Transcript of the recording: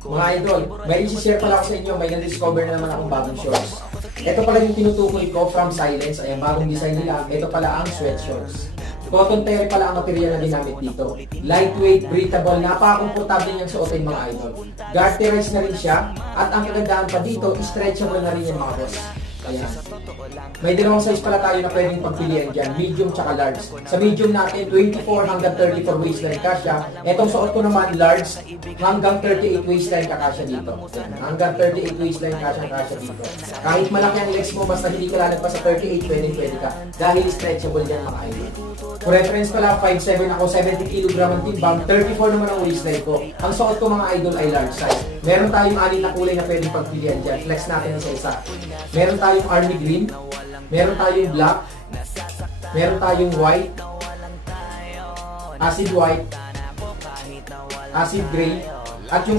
Mga idol, may isi-share pala ako sa inyo, may na-discover na naman akong bagong shorts. Ito pala yung tinutukoy ko from Silence, ayan, bagong design nila. Ito pala ang sweatshorts. Cotton terry pala ang material na ginamit dito. Lightweight, breathable, napaka-komportable niyang suotin mga idol. Garterized na rin siya, at ang kagandahan pa dito, stretchable na rin yung mga boss. Ayan. May dalawang size pala tayo na pwedeng pagpilian dyan, medium tsaka large. Sa medium natin, 24 hanggang 34 waistline kasya. Etong suot ko naman, large, hanggang 38 waistline kakasya dito. Ayan. Hanggang 38 waistline kasya dito. Kahit malaki ang legs mo, basta hindi ka lalagpas sa 38, pwede ka. Dahil stretchable yan mga idol. For reference pala, 5'7 ako, 70 kg ang timbang, 34 naman ang waistline ko. Ang suot ko mga idol ay large size. Meron tayong anin na kulay na pwedeng pagpilian dyan. Flex natin isa-isa. Meron tayong army green, meron tayong black, meron tayong white, acid white, acid gray, at yung